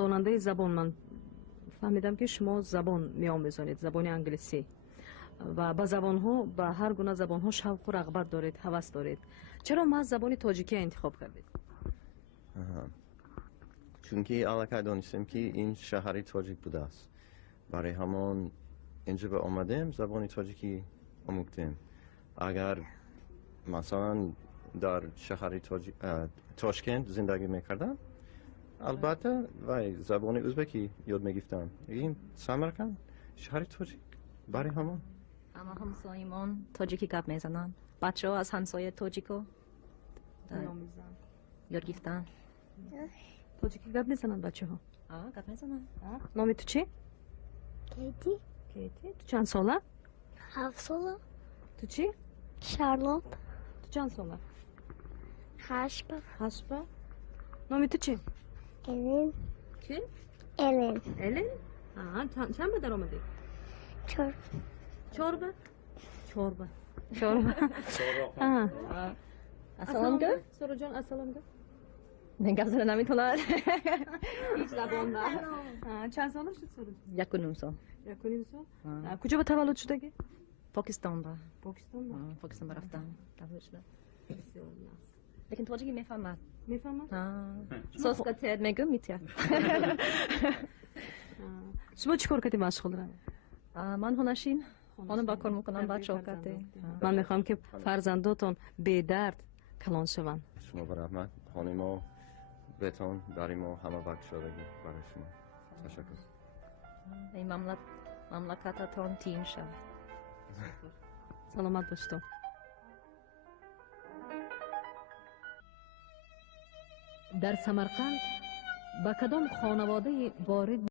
داننده زبان من فهمیدم که شما زبان میآموزید، زبان انگلیسی و با زبان ها، با هر گونه زبان ها شوق و رغبت دارید، هوس دارید. چرا ما زبان تاجیکی انتخاب کردید؟ چون که علاقه دانستم که این شهری تاجیک بوده است. برای همان اینجا به آمدیم زبان تاجیکی آموختیم. اگر مثلا در شهری تاشکند زندگی میکردم البته و زبان ازبکی یاد میگفتم. این سمرقند شهر تاجیک برای همان. اما همسایمان تاجیکی گپ میزنن. بچه ها از همسایه تاجیکو یاد گرفتن. تاجیکی گپ میزنن بچه ها؟ گپ میزنن. نام تو چی؟ کیتی. کیتی. تو چند ساله؟ 7 ساله. تو چی؟ شارلوت. تو چند ساله؟ 8. نام تو چی؟ الین. چی؟ الین. الین؟ چند به در آمدی؟ 4. چهاربه؟ چهاربه. Assalamu alaikum. سارا جان السلام ده. من گپ زدن نمیتونم. هیچ زبان نه. چند ساله شد سارا جان؟ 1.5 سال. 1.5 سال. کجا به تولد شدگی؟ پاکستان با. پاکستان با. رفتم. تولد شدم. بسیار nice. لیکن تاجیکی میفهمم. میفهمم؟ سوسکت میگم میتونم. شما چیکار کردی مشغول رو؟ من هنرشین. خانم با کار میکنم بچه ها کرده. من میخوام که فرزنداتون بی درد کلان شوند. شما به رحمت خانم بتون برای ما همه وقت شدگی برای شما. تشکر. این مملکتتون تیم شد. سلامت باش تو. در سمرقند با کدام خانواده وارد